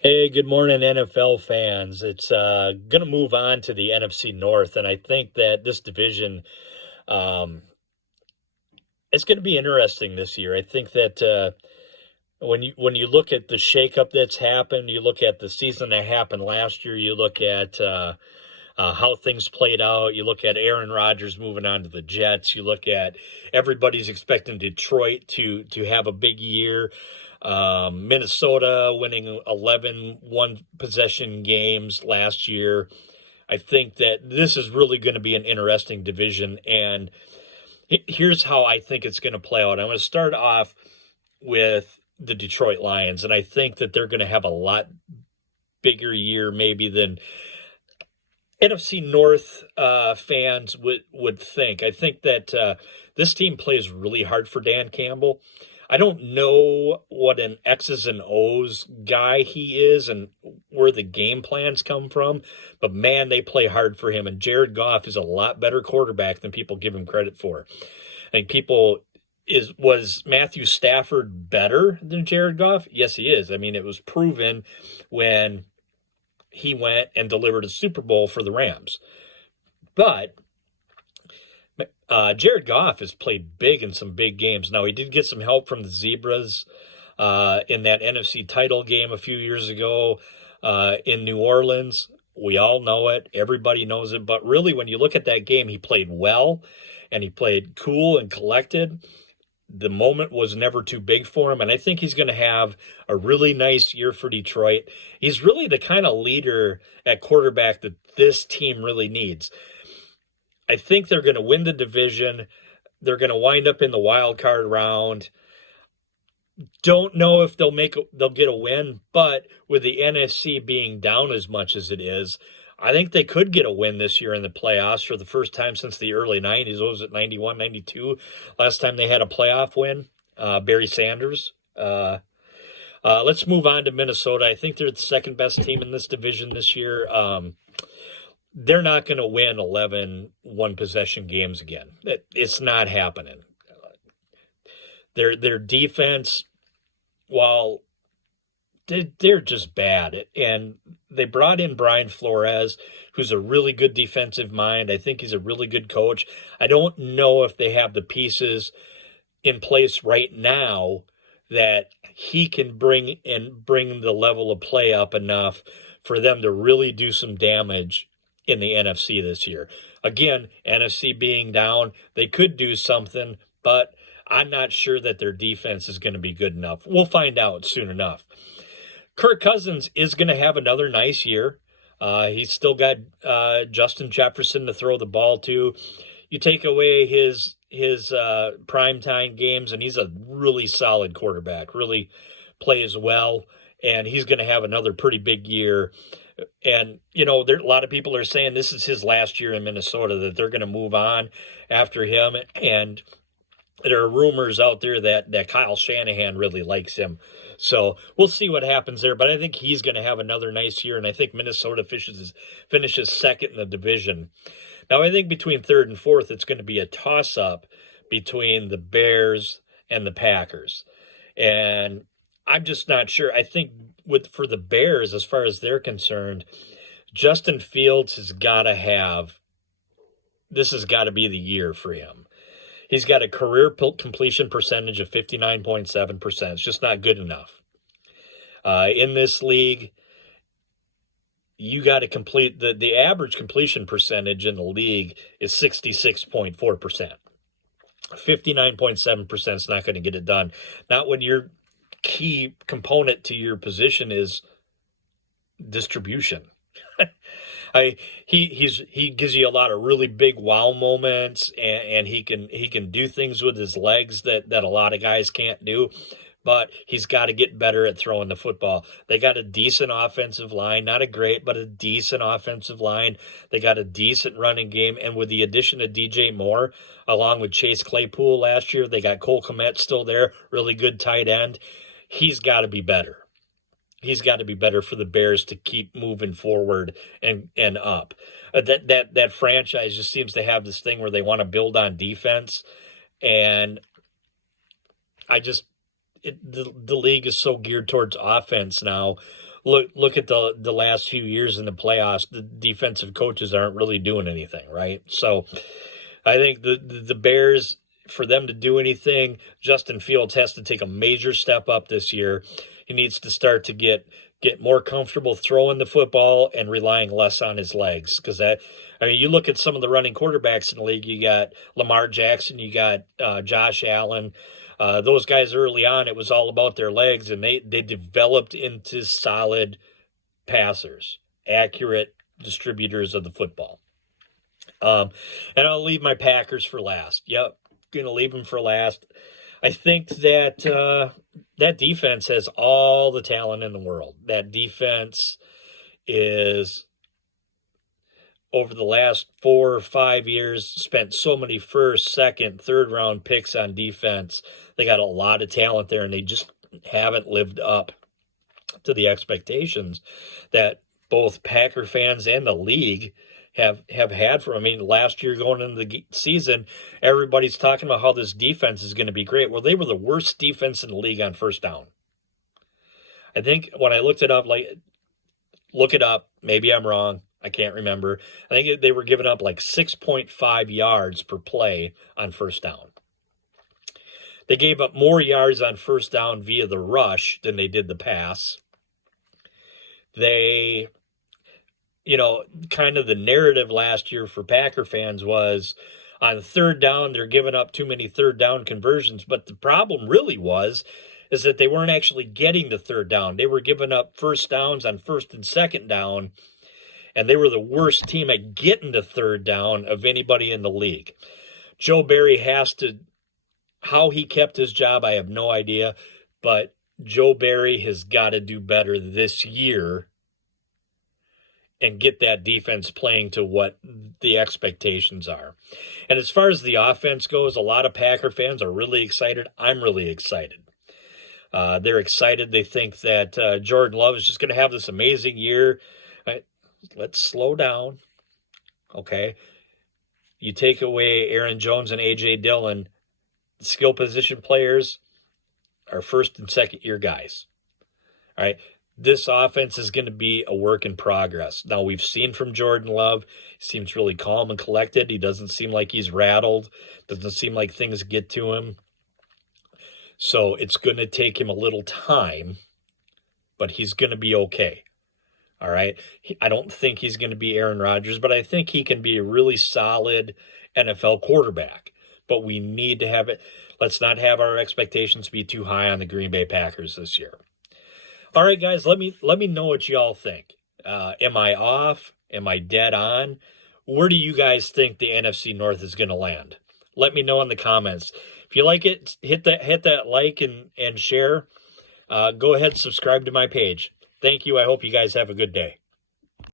Hey, good morning, NFL fans. It's going to move on to the NFC North, and I think that this division um, it's going to be interesting this year. I think that when you look at the shakeup that's happened, you look at the season that happened last year, you look at how things played out, you look at Aaron Rodgers moving on to the Jets, you look at everybody's expecting Detroit to have a big year. Minnesota winning 11 one possession games last year. I think that this is really going to be an interesting division. And here's how I think it's going to play out. I'm going to start off with the Detroit Lions, and I think that they're going to have a lot bigger year maybe than NFC North fans would think. I think that this team plays really hard for Dan Campbell. I don't know what an X's and O's guy he is and where the game plans come from, but man, they play hard for him. And Jared Goff is a lot better quarterback than people give him credit for. I think people was Matthew Stafford better than Jared Goff? Yes, he is. I mean, it was proven when he went and delivered a Super Bowl for the Rams. But Jared Goff has played big in some big games. Now, he did get some help from the Zebras in that NFC title game a few years ago in New Orleans. We all know it. Everybody knows it. But really, when you look at that game, he played well and he played cool and collected. The moment was never too big for him, and I think he's going to have a really nice year for Detroit. He's really the kind of leader at quarterback that this team really needs. I think they're going to win the division. They're going to wind up in the wild card round. Don't know if they'll get a win, but with the NFC being down as much as it is, I think they could get a win this year in the playoffs for the first time since the early 90s. What was it, 91, 92? Last time they had a playoff win, Barry Sanders. Let's move on to Minnesota. I think they're the second best team in this division this year. They're not going to win 11 one-possession games again. It's not happening. Their defense, while they're just bad. And they brought in Brian Flores, who's a really good defensive mind. I think he's a really good coach. I don't know if they have the pieces in place right now that he can bring the level of play up enough for them to really do some damage in the NFC this year. Again, NFC being down, they could do something, but I'm not sure that their defense is going to be good enough. We'll find out soon enough. Kirk Cousins is going to have another nice year. He's still got Justin Jefferson to throw the ball to. You take away his primetime games, and he's a really solid quarterback, really plays well, and he's going to have another pretty big year. And, a lot of people are saying this is his last year in Minnesota, that they're going to move on after him. And there are rumors out there that Kyle Shanahan really likes him. So we'll see what happens there. But I think he's going to have another nice year. And I think Minnesota finishes second in the division. Now, I think between third and fourth, it's going to be a toss-up between the Bears and the Packers. And I'm just not sure. I think for the Bears, as far as they're concerned, Justin Fields has got to be the year for him. He's got a career completion percentage of 59.7%. It's just not good enough. In this league, you got to complete the average completion percentage in the league is 66.4%. 59.7% is not going to get it done. Not when your key component to your position is distribution. He gives you a lot of really big wow moments, and he can do things with his legs that a lot of guys can't do. But he's got to get better at throwing the football. They got a decent offensive line, not a great, but a decent offensive line. They got a decent running game, and with the addition of DJ Moore, along with Chase Claypool last year, they got Cole Kmet still there, really good tight end. He's got to be better. He's got to be better for the Bears to keep moving forward and up. That franchise just seems to have this thing where they want to build on defense, and the league is so geared towards offense now. look at the last few years in the playoffs. The defensive coaches aren't really doing anything, right? So I think the Bears, for them to do anything, Justin Fields has to take a major step up this year. He needs to start to get more comfortable throwing the football and relying less on his legs. Because you look at some of the running quarterbacks in the league. You got Lamar Jackson, you got Josh Allen. Those guys early on, it was all about their legs, and they developed into solid passers, accurate distributors of the football. And I'll leave my Packers for last. Yep, gonna leave them for last. I think that that defense has all the talent in the world. That defense is, over the last 4 or 5 years, spent so many first, second, third round picks on defense. They got a lot of talent there, and they just haven't lived up to the expectations that both Packer fans and the league have had for. I mean, last year going into the season, everybody's talking about how this defense is going to be great. Well, they were the worst defense in the league on first down. I think when I looked it up, look it up. Maybe I'm wrong. I can't remember. I think they were giving up 6.5 yards per play on first down. They gave up more yards on first down via the rush than they did the pass. They, kind of the narrative last year for Packer fans was, on third down, they're giving up too many third down conversions. But the problem really is that they weren't actually getting to third down. They were giving up first downs on first and second down, and they were the worst team at getting to third down of anybody in the league. Joe Barry how he kept his job, I have no idea, but Joe Barry has got to do better this year and get that defense playing to what the expectations are. And as far as the offense goes, a lot of Packer fans are really excited. I'm really excited. They're excited. They think that Jordan Love is just going to have this amazing year. Let's slow down, okay? You take away Aaron Jones and A.J. Dillon, skill position players are first and second year guys. All right. This offense is going to be a work in progress. Now, we've seen from Jordan Love, he seems really calm and collected. He doesn't seem like he's rattled. Doesn't seem like things get to him. So it's going to take him a little time, but he's going to be okay. All right. I don't think he's going to be Aaron Rodgers, but I think he can be a really solid NFL quarterback. But we need to have it. Let's not have our expectations be too high on the Green Bay Packers this year. All right, guys, let me know what y'all think. Am I off? Am I dead on? Where do you guys think the NFC North is going to land? Let me know in the comments. If you like it, hit that like and share. Go ahead and subscribe to my page. Thank you. I hope you guys have a good day.